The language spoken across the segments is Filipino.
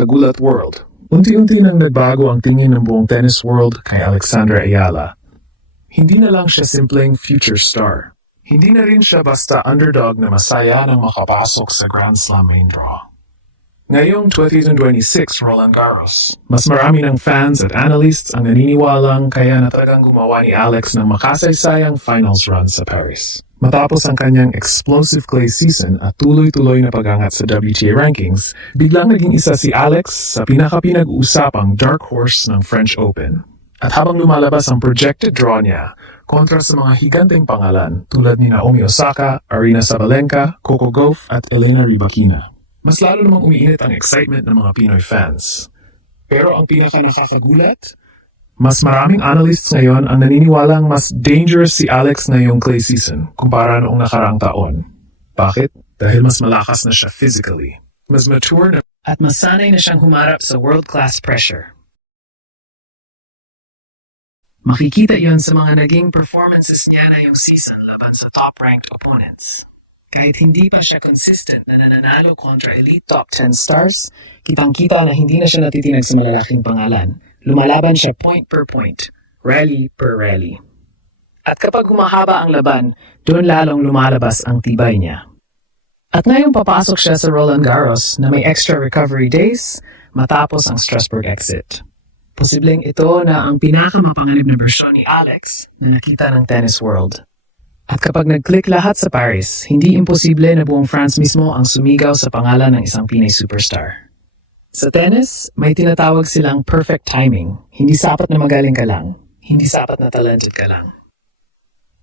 kagulat world. Unti-unti nang nagbago ang tingin ng buong tennis world kay Alexandra Ayala. Hindi na lang siya simpleng future star. Hindi na rin siya basta underdog na masaya nang makapasok sa Grand Slam main draw. Ngayong 2026 Roland Garros, mas marami ng fans at analysts ang naniniwalang kaya na talagang gumawa ni Alex ng makasaysayang finals run sa Paris. Matapos ang kanyang explosive clay season at tuloy-tuloy na pagangat sa WTA rankings, biglang naging isa si Alex sa pinaka-pinag-uusapang dark horse ng French Open. At habang lumalabas ang projected draw niya, kontra sa mga higanteng pangalan tulad ni Naomi Osaka, Aryna Sabalenka, Coco Gauff at Elena Rybakina, mas lalo namang umiinit ang excitement ng mga Pinoy fans. Pero ang pinaka-nakakagulat, mas maraming analysts ngayon ang naniniwalang mas dangerous si Alex ngayong clay season kumpara noong nakaraang taon. Bakit? Dahil mas malakas na siya physically, mas mature na at mas sanay na siyang humarap sa world-class pressure. Makikita yon sa mga naging performances niya na yung season laban sa top-ranked opponents. Kahit hindi pa siya consistent na nananalo kontra elite top 10 stars, kitang-kita na hindi na siya natitinag sa malalaking pangalan. Lumalaban siya point per point, rally per rally. At kapag humahaba ang laban, doon lalong lumalabas ang tibay niya. At ngayong papasok siya sa Roland Garros na may extra recovery days matapos ang Strasbourg exit. Posibleng ito na ang pinakamapanganib na bersyon ni Alex na nakita ng tennis world. At kapag nag-click lahat sa Paris, hindi imposible na buong France mismo ang sumigaw sa pangalan ng isang Pinay superstar. Sa tennis, may tinatawag silang perfect timing. Hindi sapat na magaling ka lang. Hindi sapat na talented ka lang.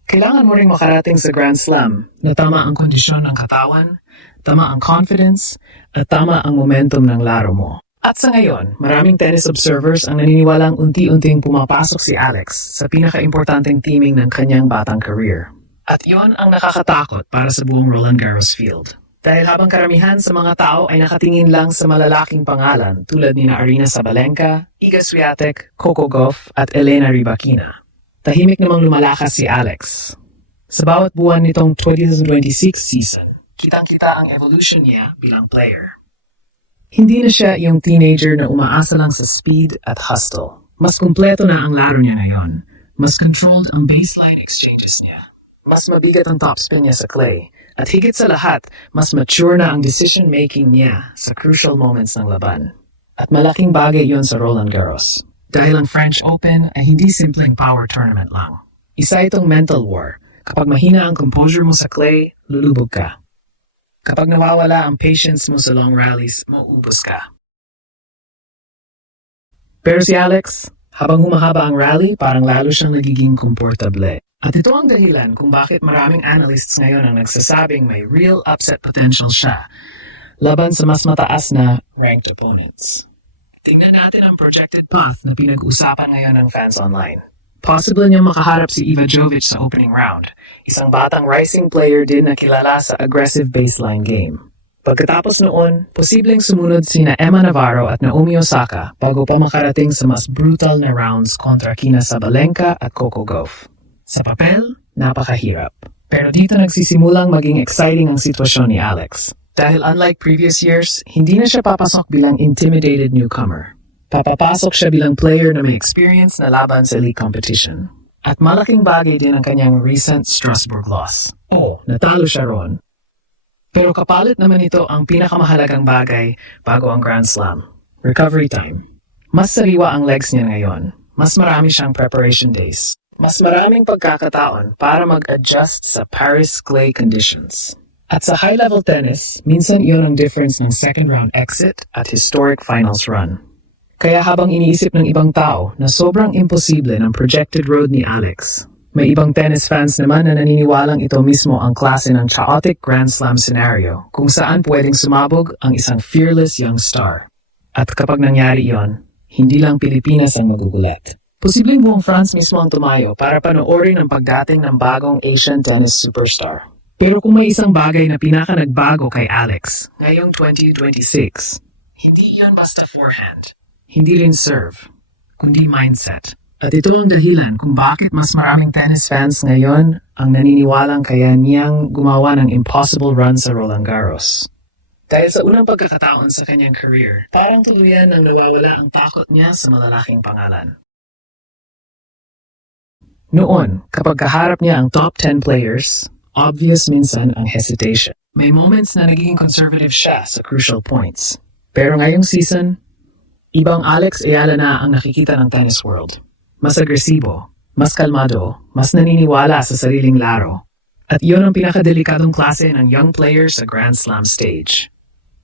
Kailangan mo ring makarating sa Grand Slam na tama ang kondisyon ng katawan, tama ang confidence, at tama ang momentum ng laro mo. At sa ngayon, maraming tennis observers ang naniniwalang unti-unting pumapasok si Alex sa pinaka-importanteng teaming ng kanyang batang career. At yon ang nakakatakot para sa buong Roland Garros field. Dahil habang karamihan sa mga tao ay nakatingin lang sa malalaking pangalan tulad ni Aryna Sabalenka, Iga Swiatek, Coco Gauff at Elena Rybakina, tahimik namang lumalakas si Alex. Sa bawat buwan nitong 2026 season, kitang-kita ang evolution niya bilang player. Hindi na siya yung teenager na umaasa lang sa speed at hustle. Mas kumpleto na ang laro niya ngayon. Mas controlled ang baseline exchanges niya. Mas mabigat ang topspin niya sa clay. At higit sa lahat, mas mature na ang decision-making niya sa crucial moments ng laban. At malaking bagay yon sa Roland Garros. Dahil ang French Open ay hindi simpleng power tournament lang. Isa itong mental war. Kapag mahina ang composure mo sa clay, lulubog ka. Kapag nawawala ang patience mo sa long rallies, mauubos ka. Pero si Alex, habang humahaba ang rally, parang lalo siyang nagiging komportable. At ito ang dahilan kung bakit maraming analysts ngayon ang nagsasabing may real upset potential siya laban sa mas mataas na ranked opponents. Tingnan natin ang projected path na pinag-usapan ngayon ng fans online. Possible niyang makaharap si Iva Jovic sa opening round, isang batang rising player din na kilala sa aggressive baseline game. Pagkatapos noon, posibleng sumunod sina Emma Navarro at Naomi Osaka bago pa makarating sa mas brutal na rounds kontra kina Sabalenka at Coco Gauff. Sa papel, napakahirap. Pero dito nagsisimulang maging exciting ang sitwasyon ni Alex. Dahil unlike previous years, hindi na siya papasok bilang intimidated newcomer. Papapasok siya bilang player na may experience na laban sa elite competition. At malaking bagay din ang kanyang recent Strasbourg loss. Natalo siya ron. Pero kapalit naman ito ang pinakamahalagang bagay bago ang Grand Slam. Recovery time. Mas sariwa ang legs niya ngayon. Mas marami siyang preparation days. Mas maraming pagkakataon para mag-adjust sa Paris clay conditions. At sa high-level tennis, minsan iyon ang difference ng second-round exit at historic finals run. Kaya habang iniisip ng ibang tao na sobrang imposible ng projected road ni Alex, may ibang tennis fans naman na naniniwalang ito mismo ang klase ng chaotic Grand Slam scenario kung saan pwedeng sumabog ang isang fearless young star. At kapag nangyari iyon, hindi lang Pilipinas ang magugulat. Posibleng buong France mismo ang tumayo para panoorin ang pagdating ng bagong Asian tennis superstar. Pero kung may isang bagay na pinaka-nagbago kay Alex ngayong 2026, hindi iyon basta forehand, hindi rin serve, kundi mindset. At ito ang dahilan kung bakit mas maraming tennis fans ngayon ang naniniwalang kaya niyang gumawa ng impossible run sa Roland Garros. Dahil sa unang pagkakataon sa kanyang career, parang tuluyan nang nawawala ang takot niya sa malalaking pangalan. Noon, kapag kaharap niya ang top 10 players, obvious minsan ang hesitation. May moments na naging conservative siya sa crucial points. Pero ngayong season, ibang Alex Ayala na ang nakikita ng tennis world. Mas agresibo, mas kalmado, mas naniniwala sa sariling laro. At iyon ang pinakadelikadong klase ng young player sa Grand Slam stage.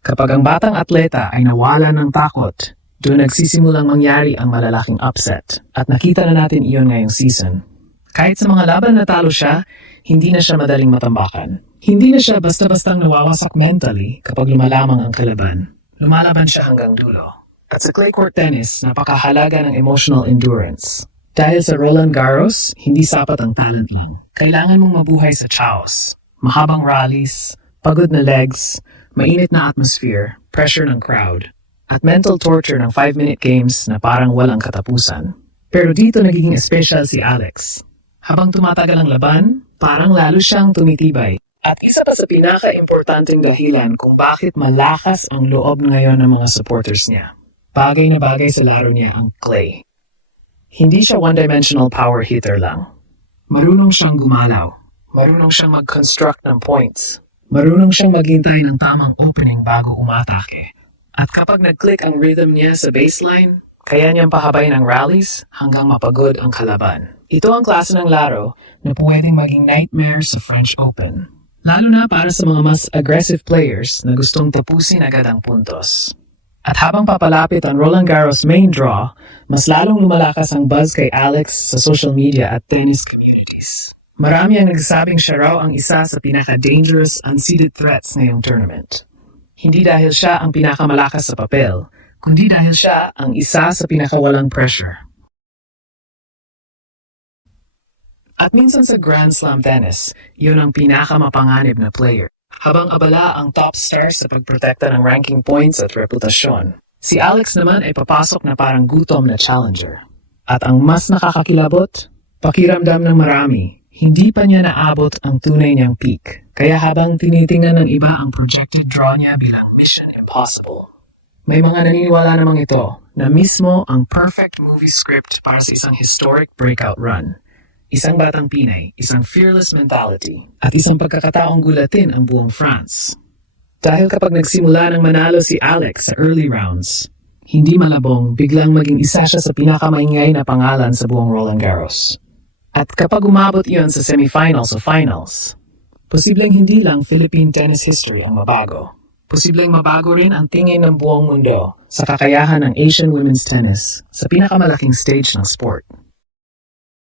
Kapag ang batang atleta ay nawala ng takot, doon nagsisimulang mangyari ang malalaking upset. At nakita na natin iyon ngayong season. Kahit sa mga laban na talo siya, hindi na siya madaling matambakan. Hindi na siya basta-bastang nawawasak mentally kapag lumalamang ang kalaban. Lumalaban siya hanggang dulo. At sa clay court tennis, napakahalaga ng emotional endurance. Dahil sa Roland Garros, hindi sapat ang talent lang. Kailangan mong mabuhay sa chaos. Mahabang rallies, pagod na legs, mainit na atmosphere, pressure ng crowd, at mental torture ng 5-minute games na parang walang katapusan. Pero dito nagiging espesyal si Alex. Habang tumatagal ang laban, parang lalo siyang tumitibay. At isa pa sa pinaka-importanting dahilan kung bakit malakas ang loob ngayon ng mga supporters niya. Bagay na bagay sa laro niya ang clay. Hindi siya one-dimensional power hitter lang. Marunong siyang gumalaw. Marunong siyang mag-construct ng points. Marunong siyang maghintay ng tamang opening bago umatake. At kapag nag-click ang rhythm niya sa baseline, kaya niyang pahabayin ang rallies hanggang mapagod ang kalaban. Ito ang klase ng laro na pwedeng maging nightmare sa French Open. Lalo na para sa mga mas aggressive players na gustong tapusin agad ang puntos. At habang papalapit ang Roland Garros main draw, mas lalong lumalakas ang buzz kay Alex sa social media at tennis communities. Marami ang nagsasabing siya raw ang isa sa pinaka-dangerous unseeded threats ngayong tournament. Hindi dahil siya ang pinakamalakas sa papel, kundi dahil siya ang isa sa pinakawalang pressure. At minsan sa Grand Slam tennis, yun ang pinakamapanganib na player. Habang abala ang top star sa pagprotekta ng ranking points at reputasyon, si Alex naman ay papasok na parang gutom na challenger. At ang mas nakakakilabot, pakiramdam ng marami, hindi pa niya naabot ang tunay niyang peak. Kaya habang tinitingnan ng iba ang projected draw niya bilang mission impossible, may mga naniniwala namang ito na mismo ang perfect movie script para sa isang historic breakout run. Isang batang Pinay, isang fearless mentality, at isang pagkakataong gulatin ang buong France. Dahil kapag nagsimula ng manalo si Alex sa early rounds, hindi malabong biglang maging isa siya sa pinakamaingay na pangalan sa buong Roland Garros. At kapag umabot iyon sa semifinals o finals, posibleng hindi lang Philippine tennis history ang mabago. Posibleng mabago rin ang tingin ng buong mundo sa kakayahan ng Asian women's tennis sa pinakamalaking stage ng sport.